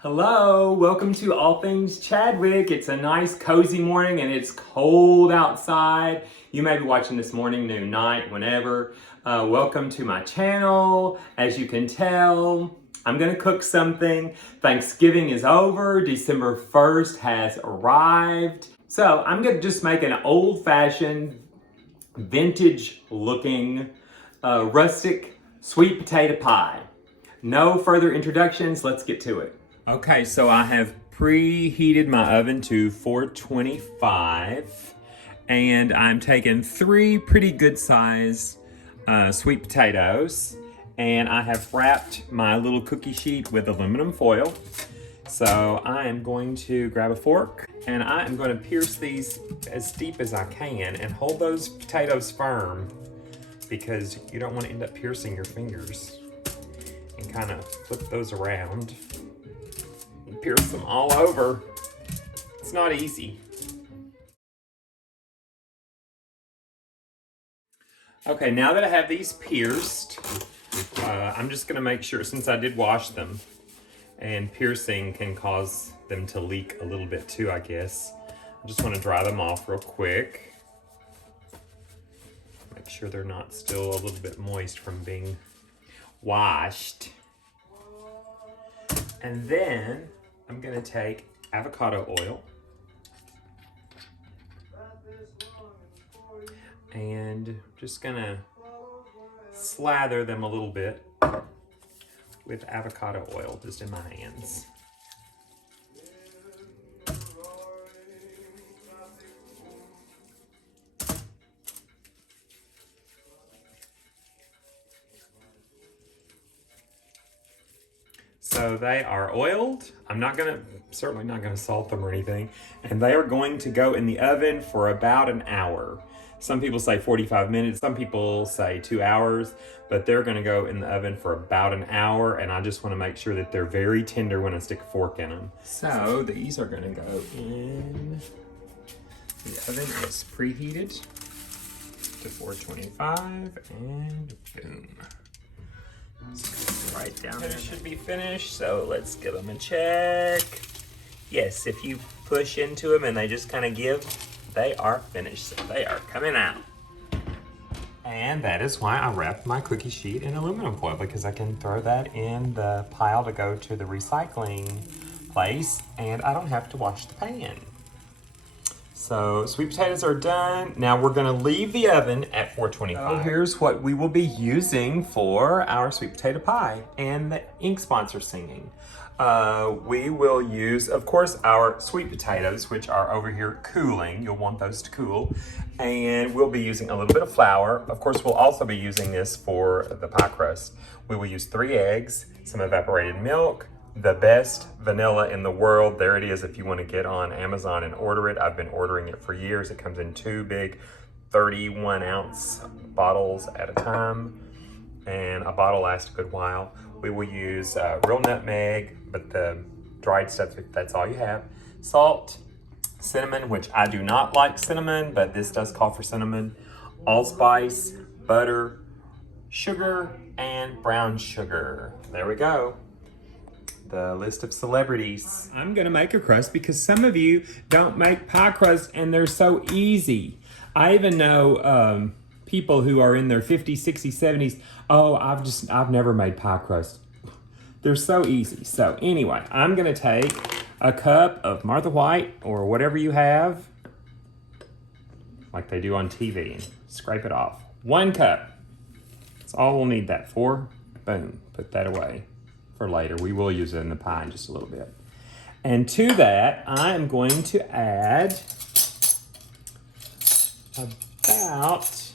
Hello, welcome to All Things Chadwick. It's a nice cozy morning and it's cold outside. You may be watching this morning, noon, night, whenever. Welcome to my channel. As you can tell, I'm gonna cook something. Thanksgiving is over, December 1st has arrived. So I'm gonna just make an old-fashioned, vintage-looking rustic sweet potato pie. No further introductions, let's get to it. Okay, so I have preheated my oven to 425 and I'm taking 3 pretty good sized sweet potatoes and I have wrapped my little cookie sheet with aluminum foil. So I am going to grab a fork and I am going to pierce these as deep as I can and hold those potatoes firm because you don't want to end up piercing your fingers, and kind of flip those around. Pierce them all over. It's not easy. Okay, now that I have these pierced, I'm just gonna make sure, since I did wash them, and piercing can cause them to leak a little bit too, I guess. I just wanna dry them off real quick. Make sure they're not still a little bit moist from being washed. And then I'm gonna take avocado oil and just gonna slather them a little bit with avocado oil just in my hands. So they are oiled. I'm certainly not gonna salt them or anything. And they are going to go in the oven for about an hour. Some people say 45 minutes, some people say 2 hours, but they're gonna go in the oven for about an hour, and I just wanna make sure that they're very tender when I stick a fork in them. So these are gonna go in the oven. It's preheated to 425, and boom. Right down there. Should be finished, so let's give them a check. Yes, if you push into them and they just kind of give, they are finished. So they are coming out. And that is why I wrapped my cookie sheet in aluminum foil, because I can throw that in the pile to go to the recycling place and I don't have to wash the pan. So sweet potatoes are done. Now we're gonna leave the oven at 425. So here's what we will be using for our sweet potato pie, and the ink sponsor singing. We will use, of course, our sweet potatoes, which are over here cooling. You'll want those to cool. And we'll be using a little bit of flour. Of course, we'll also be using this for the pie crust. We will use 3 eggs, some evaporated milk, the best vanilla in the world. There it is if you want to get on Amazon and order it. I've been ordering it for years. It comes in 2 big 31-ounce bottles at a time, and a bottle lasts a good while. We will use real nutmeg, but the dried stuff, if that's all you have. Salt, cinnamon, which I do not like cinnamon, but this does call for cinnamon. Allspice, butter, sugar, and brown sugar. There we go. The list of celebrities. I'm gonna make a crust because some of you don't make pie crust and they're so easy. I even know people who are in their 50s, 60s, 70s. Oh, I've never made pie crust. They're so easy. So anyway, I'm gonna take a cup of Martha White or whatever you have, like they do on TV, and scrape it off. 1 cup. That's all we'll need that for. Boom, put that away for later. We will use it in the pie in just a little bit. And to that, I am going to add about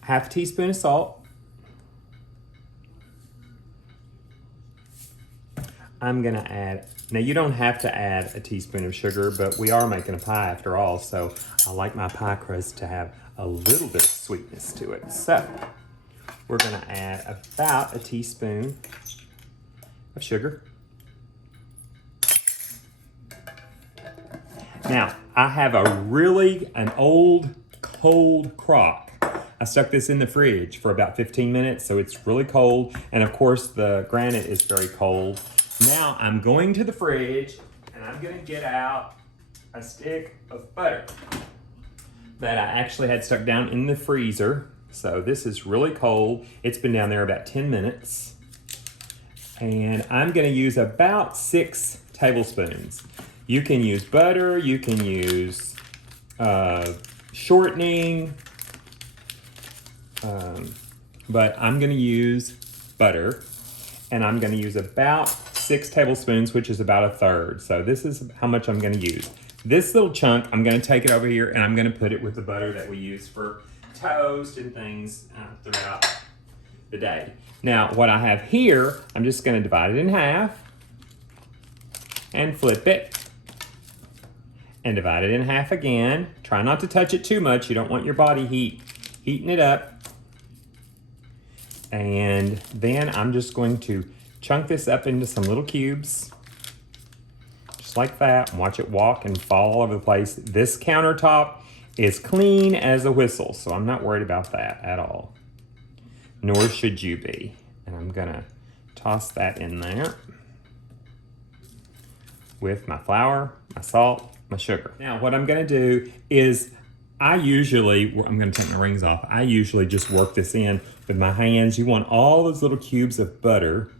half a teaspoon of salt. I'm gonna add, now you don't have to add a teaspoon of sugar, but we are making a pie after all, so I like my pie crust to have a little bit of sweetness to it. So we're gonna add about a teaspoon of sugar. Now, I have an old cold crock. I stuck this in the fridge for about 15 minutes, so it's really cold. And of course, the granite is very cold. Now I'm going to the fridge and I'm gonna get out a stick of butter that I actually had stuck down in the freezer. So this is really cold. It's been down there about 10 minutes. And I'm gonna use about 6 tablespoons. You can use butter, you can use shortening, but I'm gonna use butter, and I'm gonna use about 6 tablespoons, which is about a third. So this is how much I'm gonna use. This little chunk, I'm gonna take it over here and I'm gonna put it with the butter that we use for toast and things throughout the day. Now, what I have here, I'm just gonna divide it in half and flip it and divide it in half again. Try not to touch it too much. You don't want your body heating it up. And then I'm just going to chunk this up into some little cubes, just like that, and watch it walk and fall all over the place. This countertop is clean as a whistle, so I'm not worried about that at all. Nor should you be. And I'm gonna toss that in there with my flour, my salt, my sugar. Now what I'm gonna do is I'm gonna take my rings off. I usually just work this in with my hands. You want all those little cubes of butter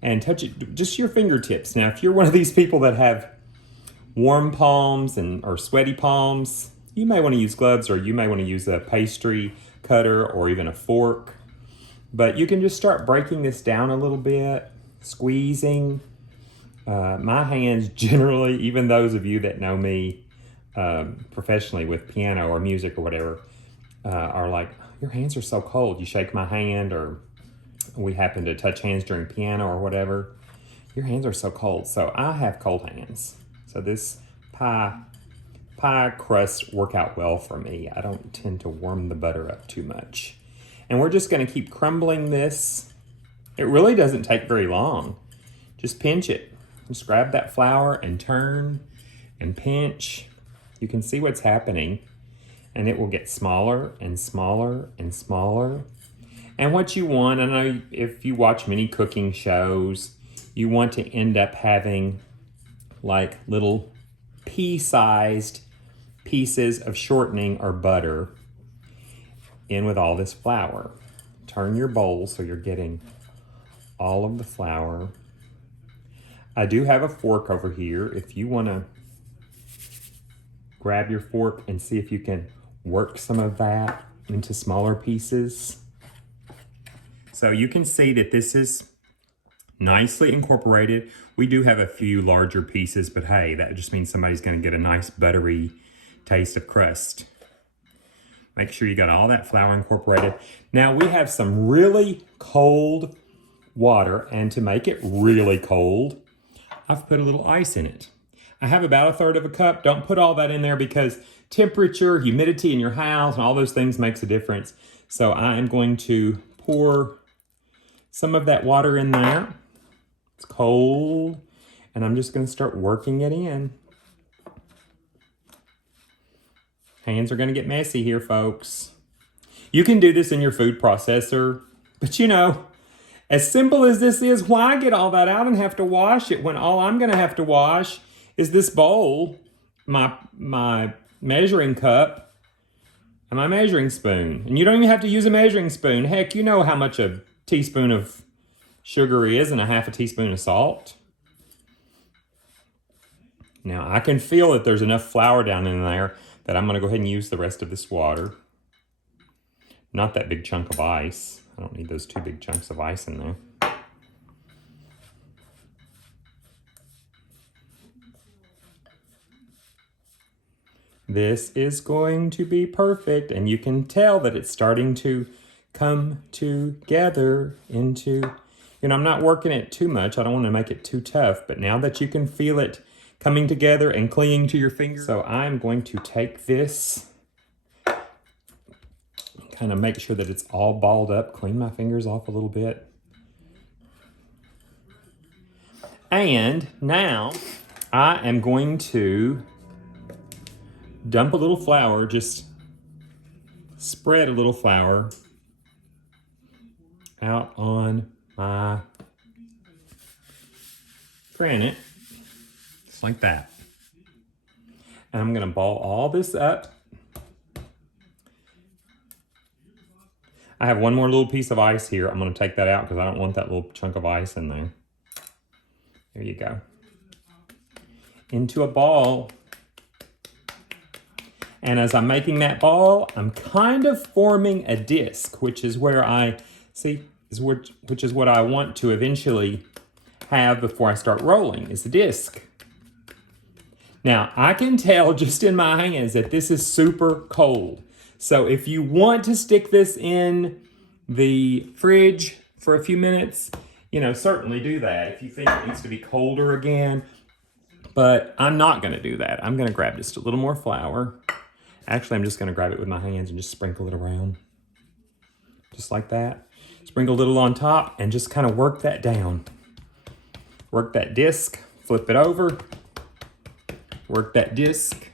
and touch it, just your fingertips. Now, if you're one of these people that have warm palms or sweaty palms, you may wanna use gloves, or you may wanna use a pastry cutter or even a fork. But you can just start breaking this down a little bit, squeezing. My hands generally, even those of you that know me professionally with piano or music or whatever, are like, your hands are so cold. You shake my hand, or we happen to touch hands during piano or whatever. Your hands are so cold. So I have cold hands. So this pie crust work out well for me. I don't tend to warm the butter up too much. And we're just gonna keep crumbling this. It really doesn't take very long. Just pinch it. Just grab that flour and turn and pinch. You can see what's happening, and it will get smaller and smaller and smaller. And what you want, I know if you watch many cooking shows, you want to end up having like little pea-sized pieces of shortening or butter in with all this flour. Turn your bowl so you're getting all of the flour. I do have a fork over here. If you want to grab your fork and see if you can work some of that into smaller pieces. So you can see that this is nicely incorporated. We do have a few larger pieces, but hey, that just means somebody's going to get a nice buttery taste of crust. Make sure you got all that flour incorporated. Now we have some really cold water, and to make it really cold, I've put a little ice in it. I have about 1/3 of a cup. Don't put all that in there because temperature, humidity in your house, and all those things makes a difference. So I am going to pour some of that water in there. It's cold, and I'm just going to start working it in. Hands are going to get messy here, folks. You can do this in your food processor, but you know, as simple as this is, why get all that out and have to wash it when all I'm going to have to wash is this bowl, my measuring cup, and my measuring spoon. And you don't even have to use a measuring spoon. Heck, you know how much a teaspoon of sugar is and a 1/2 teaspoon of salt. Now, I can feel that there's enough flour down in there that I'm going to go ahead and use the rest of this water. Not that big chunk of ice. I don't need those 2 big chunks of ice in there. This is going to be perfect, and you can tell that it's starting to come together into, I'm not working it too much. I don't want to make it too tough, but now that you can feel it coming together and clinging to your fingers. So I'm going to take this, kind of make sure that it's all balled up, clean my fingers off a little bit. And now I am going to dump a little flour just spread a little flour out on my granite, just like that. And I'm gonna ball all this up. I have one more little piece of ice here. I'm gonna take that out because I don't want that little chunk of ice in there. There you go. Into a ball. And as I'm making that ball, I'm kind of forming a disc, which is where which is what I want to eventually have before I start rolling, is the disc. Now, I can tell just in my hands that this is super cold. So if you want to stick this in the fridge for a few minutes, certainly do that if you think it needs to be colder again. But I'm not gonna do that. I'm gonna grab just a little more flour. Actually, I'm just gonna grab it with my hands and just sprinkle it around. Just like that. Sprinkle a little on top and just kind of work that down. Work that disc, flip it over. Work that disc.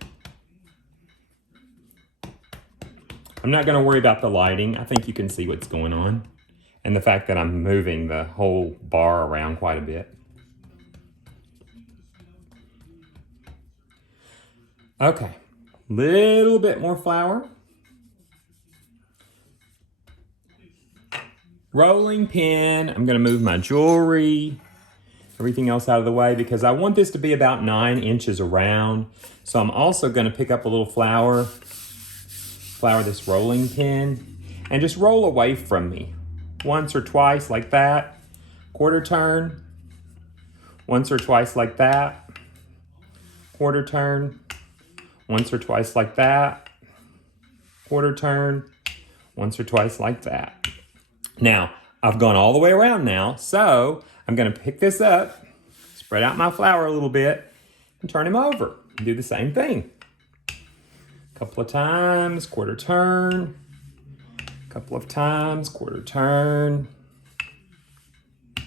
I'm not gonna worry about the lighting. I think you can see what's going on. And the fact that I'm moving the whole bar around quite a bit. Okay, little bit more flour. Rolling pin, I'm gonna move my jewelry, everything else out of the way because I want this to be about 9 inches around. So I'm also gonna pick up a little flour this rolling pin, and just roll away from me. Once or twice like that, quarter turn. Once or twice like that, quarter turn. Once or twice like that, quarter turn. Once or twice like that. Now, I've gone all the way around now, so I'm gonna pick this up, spread out my flour a little bit, and turn him over. Do the same thing. A couple of times, quarter turn. A couple of times, quarter turn. A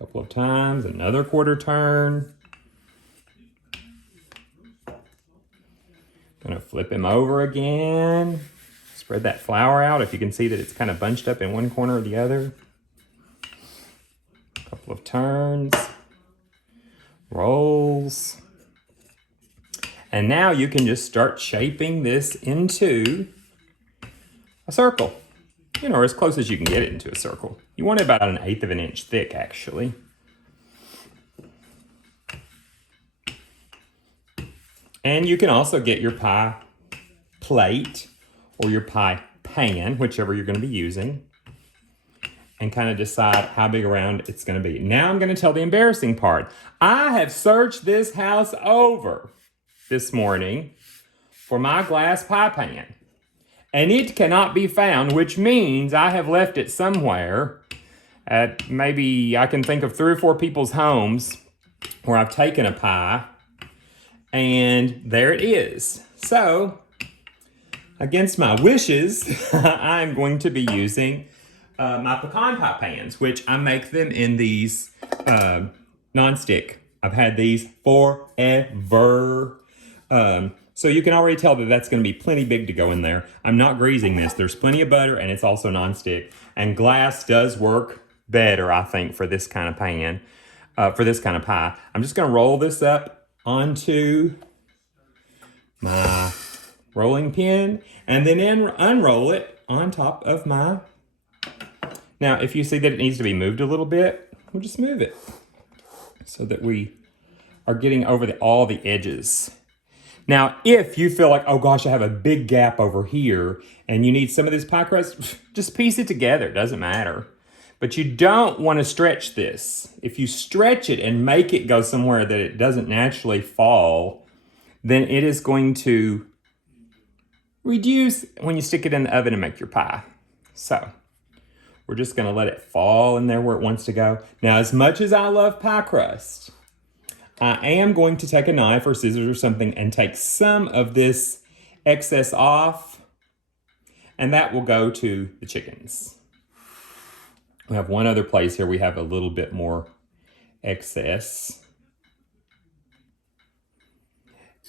couple of times, another quarter turn. Gonna flip him over again. Spread that flour out if you can see that it's kind of bunched up in one corner or the other. A couple of turns. Rolls. And now you can just start shaping this into a circle. Or as close as you can get it into a circle. You want it about 1/8 of an inch thick, actually. And you can also get your pie plate or your pie pan, whichever you're gonna be using, and kind of decide how big around it's gonna be. Now I'm gonna tell the embarrassing part. I have searched this house over this morning for my glass pie pan, and it cannot be found, which means I have left it somewhere at maybe I can think of 3 or 4 people's homes where I've taken a pie, and there it is. So, against my wishes, I'm going to be using my pecan pie pans, which I make them in these non-stick. I've had these forever. So you can already tell that that's going to be plenty big to go in there. I'm not greasing this. There's plenty of butter, and it's also non-stick. And glass does work better, I think, for this kind of pan, for this kind of pie. I'm just going to roll this up onto my rolling pin, and then unroll it on top of my... Now, if you see that it needs to be moved a little bit, we'll just move it so that we are getting over all the edges. Now, if you feel like, oh gosh, I have a big gap over here and you need some of this pie crust, just piece it together, it doesn't matter. But you don't want to stretch this. If you stretch it and make it go somewhere that it doesn't naturally fall, then it is going to reduce when you stick it in the oven and make your pie. So, we're just gonna let it fall in there where it wants to go. Now, as much as I love pie crust, I am going to take a knife or scissors or something and take some of this excess off, and that will go to the chickens. We have one other place here we have a little bit more excess.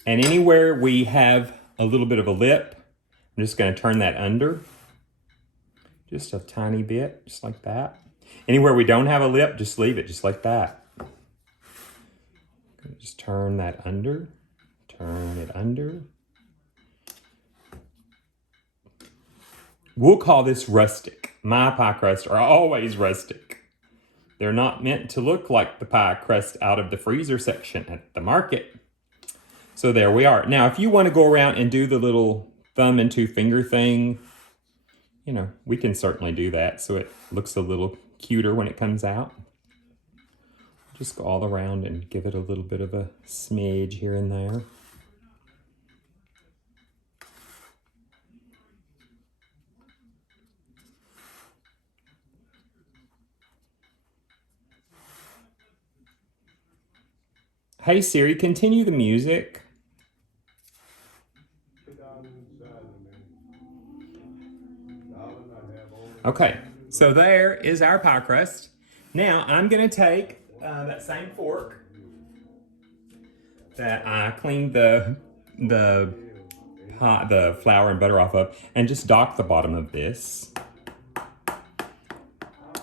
And anywhere we have a little bit of a lip, I'm just gonna turn that under. Just a tiny bit, just like that. Anywhere we don't have a lip, just leave it just like that. Just turn that under, turn it under. We'll call this rustic. My pie crusts are always rustic. They're not meant to look like the pie crust out of the freezer section at the market. So there we are. Now, if you want to go around and do the little thumb and two finger thing, you know, we can certainly do that so it looks a little cuter when it comes out. Just go all around and give it a little bit of a smidge here and there. Hey Siri, continue the music. Okay, so there is our pie crust. Now I'm gonna take that same fork that I cleaned the flour and butter off of and just dock the bottom of this.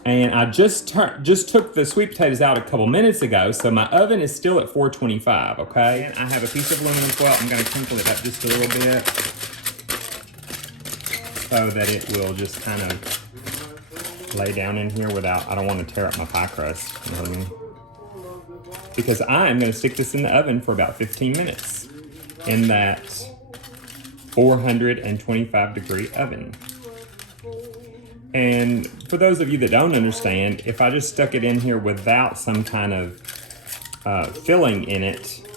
And I just took the sweet potatoes out a couple minutes ago, so my oven is still at 425, okay? And I have a piece of aluminum foil. I'm gonna crinkle it up just a little bit so that it will just kind of lay down in here without, I don't want to tear up my pie crust, you know what I mean? Because I am gonna stick this in the oven for about 15 minutes in that 425 degree oven. And for those of you that don't understand, if I just stuck it in here without some kind of filling in it,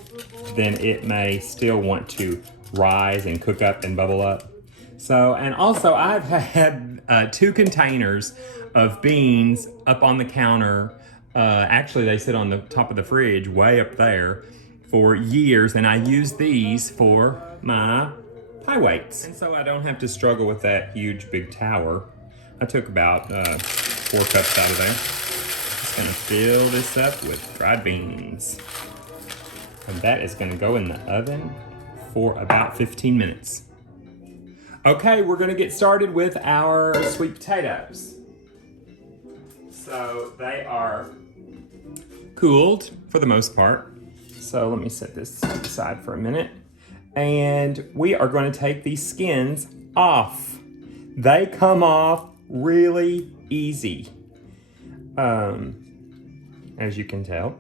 then it may still want to rise and cook up and bubble up. So, and also I've had 2 containers of beans up on the counter. Actually, they sit on the top of the fridge way up there for years, and I use these for my pie weights. And so I don't have to struggle with that huge big tower. I took about 4 cups out of there. Just gonna fill this up with dried beans. And that is gonna go in the oven for about 15 minutes. Okay, we're gonna get started with our sweet potatoes. So they are cooled for the most part. So let me set this aside for a minute. And we are gonna take these skins off. They come off really easy, as you can tell.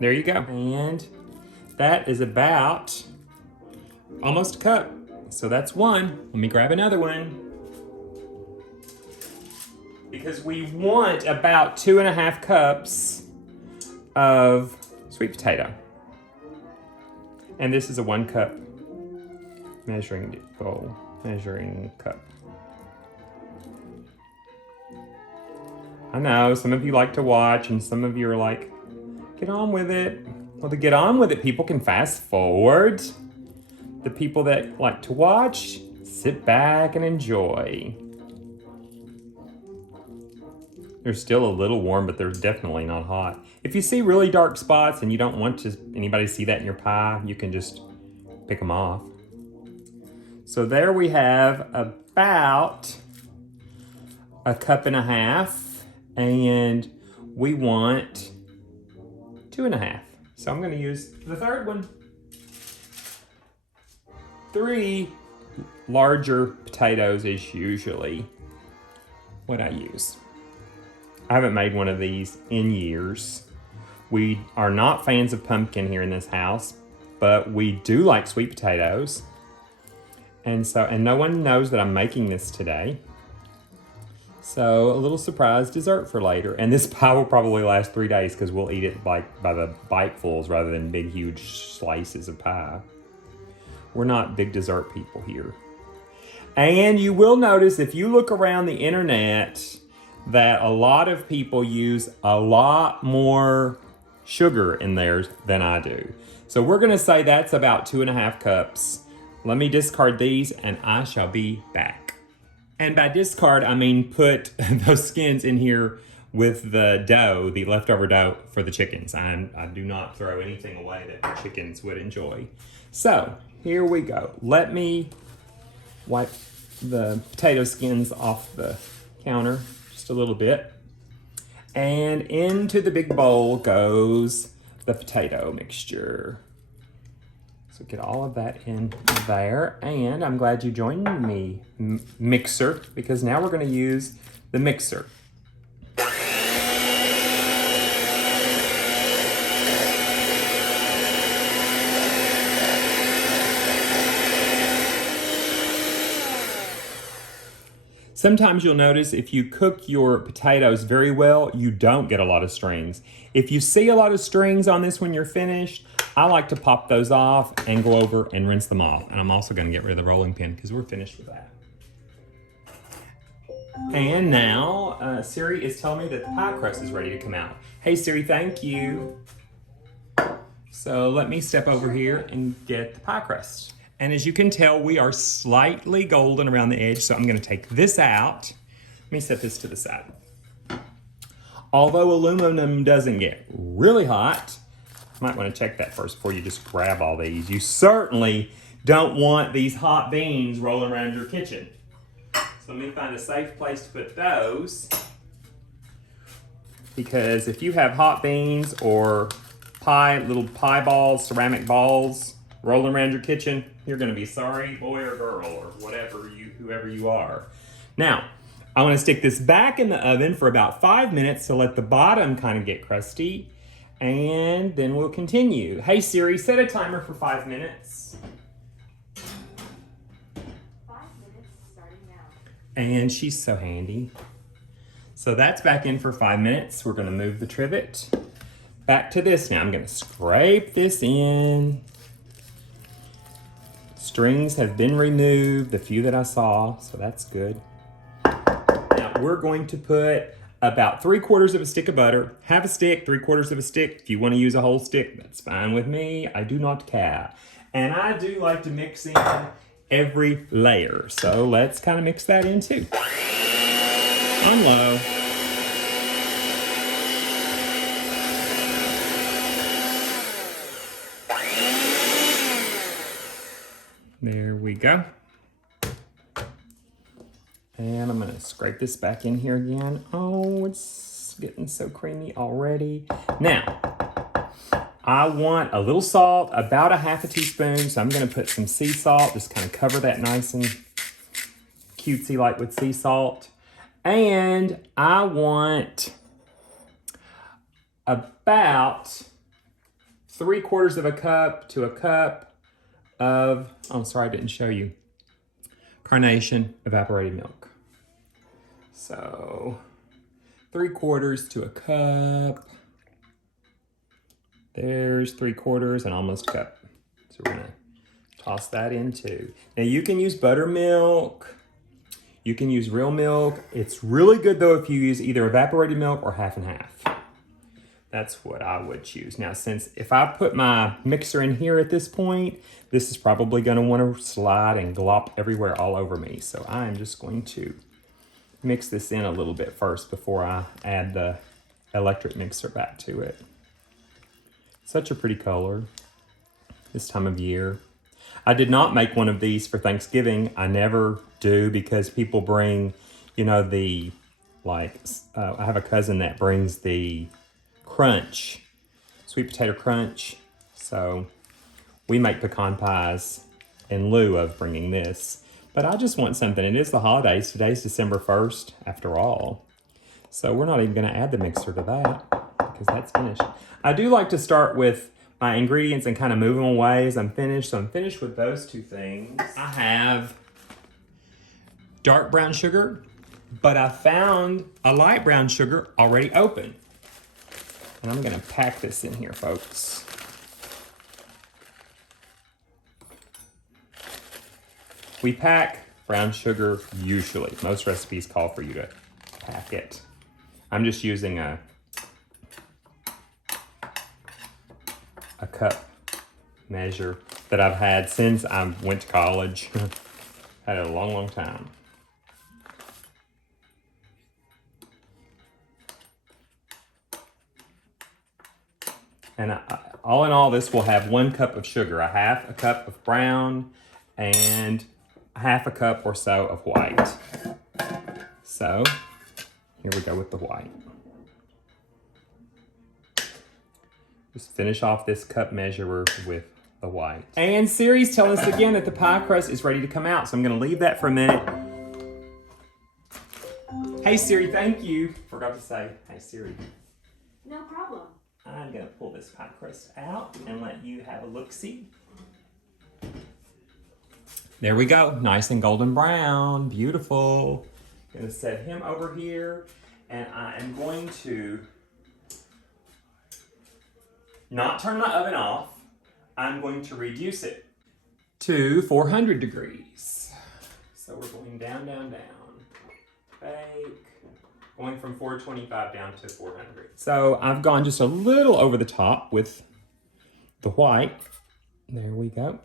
There you go. And that is about almost a cup. So that's one. Let me grab another one. Because we want about 2.5 cups of sweet potato. And this is a 1 cup measuring bowl, measuring cup. I know some of you like to watch and some of you are like, get on with it. Well, to get on with it, people can fast forward. The people that like to watch, sit back and enjoy. They're still a little warm, but they're definitely not hot. If you see really dark spots and you don't want anybody to see that in your pie, you can just pick them off. So there we have about 1.5 cups, and we want 2.5. So I'm gonna use the third one. 3 larger potatoes is usually what I use. I haven't made one of these in years. We are not fans of pumpkin here in this house, but we do like sweet potatoes. And no one knows that I'm making this today. So a little surprise dessert for later. And this pie will probably last 3 days because we'll eat it like by the bitefuls rather than big, huge slices of pie. We're not big dessert people here. And you will notice if you look around the internet that a lot of people use a lot more sugar in theirs than I do. So we're gonna say that's about 2.5 cups. Let me discard these and I shall be back. And by discard, I mean put those skins in here with the dough, the leftover dough for the chickens. I do not throw anything away that the chickens would enjoy. So here we go. Let me wipe the potato skins off the counter just a little bit. And into the big bowl goes the potato mixture. So get all of that in there. And I'm glad you joined me, mixer, because now we're going to use the mixer. Sometimes you'll notice if you cook your potatoes very well, you don't get a lot of strings. If you see a lot of strings on this when you're finished, I like to pop those off and go over and rinse them off. And I'm also going to get rid of the rolling pin because we're finished with that. And now Siri is telling me that the pie crust is ready to come out. Hey Siri, thank you. So let me step over here and get the pie crust. And as you can tell, we are slightly golden around the edge, so I'm gonna take this out. Let me set this to the side. Although aluminum doesn't get really hot, you might wanna check that first before you just grab all these. You certainly don't want these hot beans rolling around your kitchen. So let me find a safe place to put those. Because if you have hot beans or little pie balls, ceramic balls, rolling around your kitchen, you're gonna be sorry, boy or girl, or whoever you are. Now, I wanna stick this back in the oven for about 5 minutes to let the bottom kind of get crusty, and then we'll continue. Hey Siri, set a timer for 5 minutes. 5 minutes starting now. And she's so handy. So that's back in for 5 minutes. We're gonna move the trivet back to this now. I'm gonna scrape this in. Strings have been removed, the few that I saw, so that's good. Now we're going to put about 3/4 of a stick of butter, half a stick, 3/4 of a stick. If you want to use a whole stick, that's fine with me. I do not care. And I do like to mix in every layer. So let's kind of mix that in too. On low. There we go. And I'm gonna scrape this back in here again. Oh, it's getting so creamy already. Now, I want a little salt, about a half a teaspoon. So I'm gonna put some sea salt, just kind of cover that nice and cutesy like with sea salt. And I want about 3/4 of a cup to a cup of, oh, sorry, I didn't show you, carnation evaporated milk. So 3/4 to a cup. There's 3/4 and almost a cup. So we're gonna toss that in too. Now you can use buttermilk. You can use real milk. It's really good though if you use either evaporated milk or half and half. That's what I would choose. Now, since if I put my mixer in here at this point, this is probably gonna wanna slide and glop everywhere all over me. So I'm just going to mix this in a little bit first before I add the electric mixer back to it. Such a pretty color this time of year. I did not make one of these for Thanksgiving. I never do because people bring, you know, I have a cousin that brings the crunch, sweet potato crunch. So we make pecan pies in lieu of bringing this. But I just want something. It is the holidays. Today's December 1st, after all. So we're not even gonna add the mixer to that because that's finished. I do like to start with my ingredients and kind of move them away as I'm finished. So I'm finished with those two things. I have dark brown sugar, but I found a light brown sugar already open. And I'm gonna pack this in here, folks. We pack brown sugar usually. Most recipes call for you to pack it. I'm just using a cup measure that I've had since I went to college. Had it a long, long time. And all in all, this will have 1 cup of sugar, a half a cup of brown, and half a cup or so of white. So here we go with the white. Just finish off this cup measurer with the white. And Siri's telling us again that the pie crust is ready to come out. So I'm gonna leave that for a minute. Hey Siri, thank you. Forgot to say, hey Siri. No problem. I'm gonna pull this pie crust out and let you have a look-see. There we go, nice and golden brown, beautiful. Gonna set him over here, and I am going to not turn my oven off. I'm going to reduce it to 400 degrees. So we're going down, down, down. Bake. Going from 425 down to 400. So I've gone just a little over the top with the white. There we go.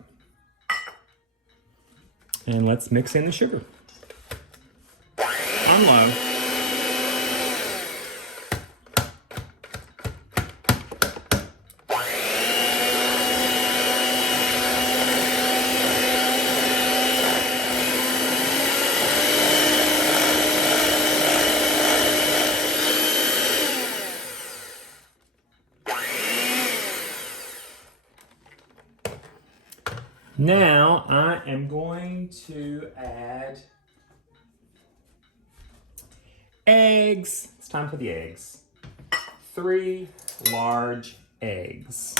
And let's mix in the sugar. On low. Now I am going to add eggs. It's time for the eggs. 3 large eggs.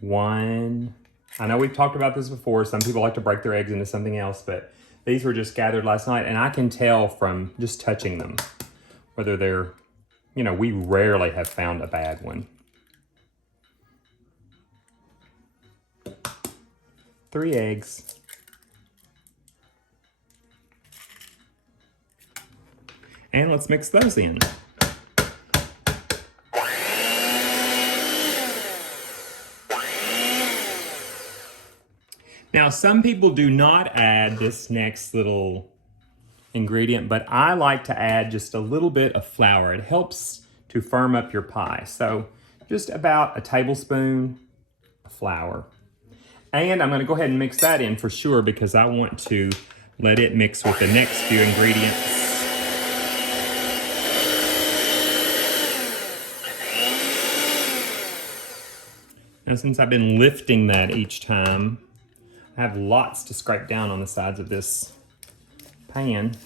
1. I know we've talked about this before. Some people like to break their eggs into something else, but these were just gathered last night, and I can tell from just touching them whether they're, you know, we rarely have found a bad one. 3 eggs. And let's mix those in. Now, some people do not add this next little ingredient, but I like to add just a little bit of flour. It helps to firm up your pie. So just about a tablespoon of flour. And I'm gonna go ahead and mix that in for sure because I want to let it mix with the next few ingredients. Now, since I've been lifting that each time, I have lots to scrape down on the sides of this pan.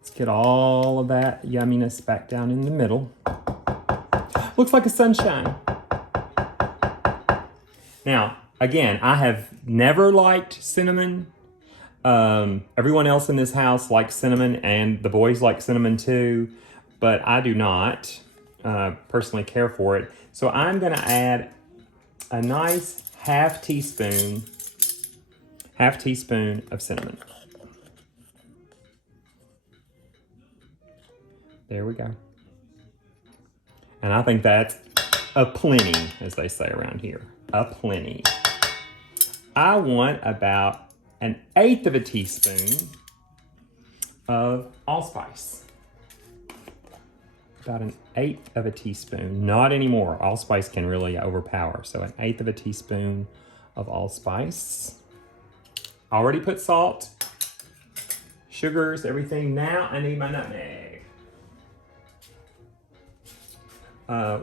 Let's get all of that yumminess back down in the middle. Looks like a sunshine. Now, again, I have never liked cinnamon. Everyone else in this house likes cinnamon, and the boys like cinnamon too, but I do not personally care for it. So I'm gonna add a nice half teaspoon of cinnamon. There we go. And I think that's a plenty, as they say around here. A plenty. I want about 1/8 of a teaspoon of allspice. About 1/8 of a teaspoon, not anymore. Allspice can really overpower. So 1/8 of a teaspoon of allspice. Already put salt, sugars, everything. Now I need my nutmeg.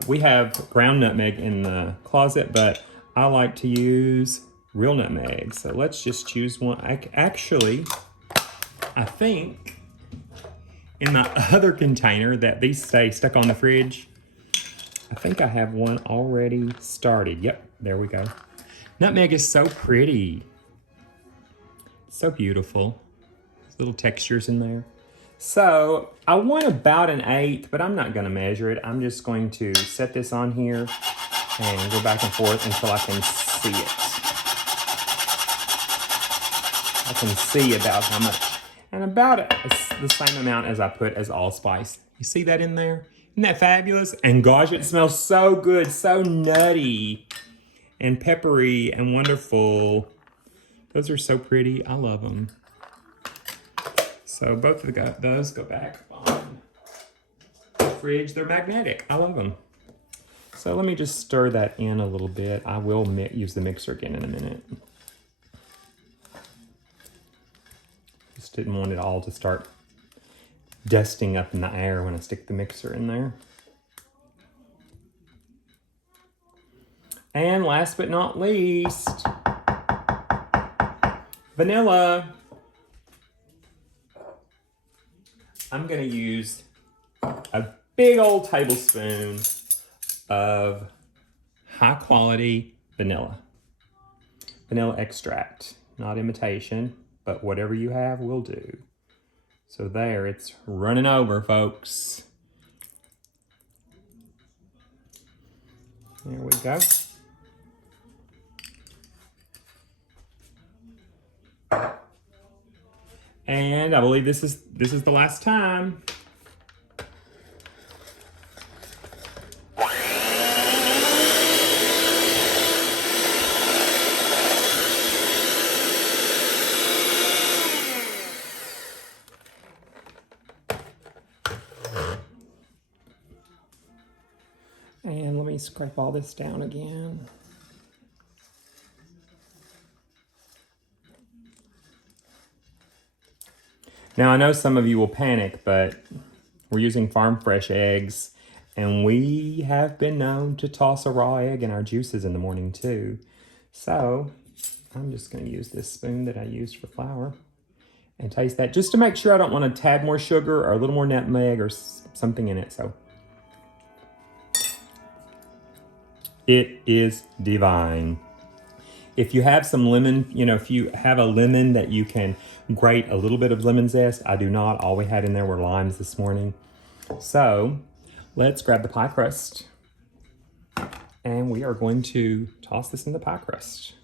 We have ground nutmeg in the closet, but I like to use real nutmeg. So let's just choose one. Actually, I think in my other container that these stay stuck on the fridge, I think I have one already started. Yep, there we go. Nutmeg is so pretty. So beautiful. There's little textures in there. So I want about 1/8, but I'm not gonna measure it. I'm just going to set this on here and go back and forth until I can see it. I can see about how much, and about the same amount as I put as allspice. You see that in there? Isn't that fabulous? And gosh, it smells so good, so nutty and peppery and wonderful. Those are so pretty. I love them. So both of those go back on fridge. They're magnetic. I love them. So let me just stir that in a little bit. I will use the mixer again in a minute. Just didn't want it all to start dusting up in the air when I stick the mixer in there. And last but not least, vanilla. I'm gonna use a big old tablespoon of high quality vanilla. Vanilla extract, not imitation, but whatever you have will do. So there, it's running over, folks. There we go. And I believe this is the last time. And let me scrape all this down again. Now, I know some of you will panic, but we're using farm fresh eggs, and we have been known to toss a raw egg in our juices in the morning too. So I'm just going to use this spoon that I used for flour and taste that just to make sure I don't want a tad more sugar or a little more nutmeg or something in it. So it is divine. If you have some lemon, if you have a lemon that you can grate a little bit of lemon zest, I do not. All we had in there were limes this morning. So let's grab the pie crust and we are going to toss this in the pie crust.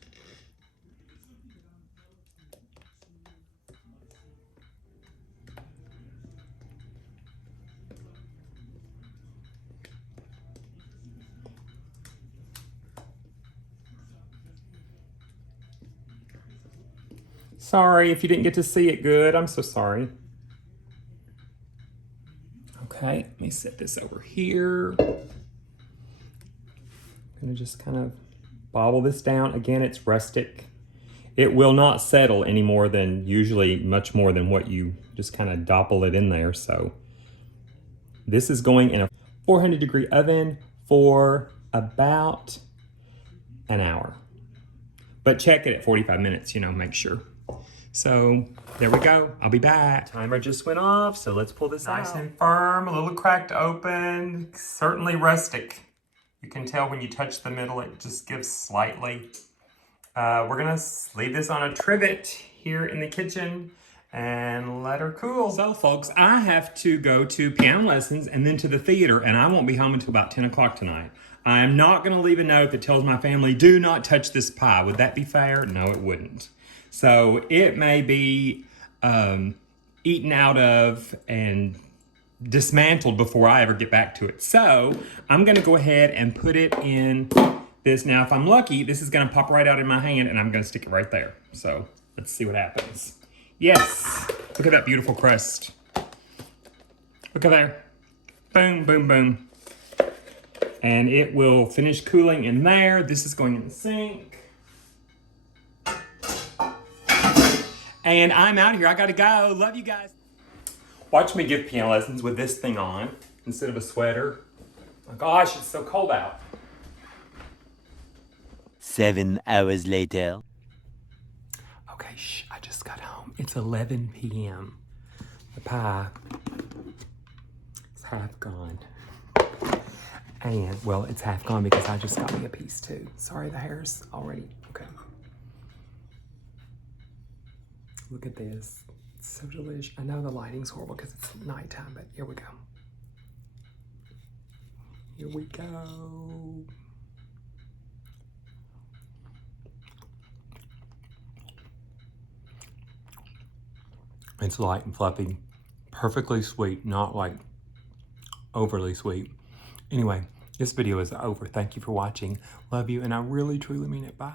Sorry if you didn't get to see it good. I'm so sorry. Okay, let me set this over here. I'm gonna just kind of bobble this down. Again, it's rustic. It will not settle any more than much more than what you just kind of doppel it in there. So this is going in a 400-degree oven for about an hour. But check it at 45 minutes, make sure. So there we go. I'll be back. Timer just went off, so let's pull this out. Nice and firm, a little cracked open, certainly rustic. You can tell when you touch the middle, it just gives slightly. We're gonna leave this on a trivet here in the kitchen and let her cool. So folks, I have to go to piano lessons and then to the theater, and I won't be home until about 10 o'clock tonight. I am not gonna leave a note that tells my family, do not touch this pie. Would that be fair? No, it wouldn't. So it may be eaten out of and dismantled before I ever get back to it. So I'm gonna go ahead and put it in this. Now, if I'm lucky, this is gonna pop right out in my hand and I'm gonna stick it right there. So let's see what happens. Yes, look at that beautiful crust. Look at there, boom, boom, boom. And it will finish cooling in there. This is going in the sink. And I'm out of here. I gotta go. Love you guys. Watch me give piano lessons with this thing on instead of a sweater. Oh gosh, it's so cold out. 7 hours later. Okay, shh, I just got home. It's 11 p.m. The pie is half gone. And, well, it's half gone because I just got me a piece too. Sorry, the hair's already, okay. Look at this. It's so delicious. I know the lighting's horrible because it's nighttime, but here we go. Here we go. It's light and fluffy, perfectly sweet, not like overly sweet. Anyway, this video is over. Thank you for watching. Love you, and I really, truly mean it. Bye.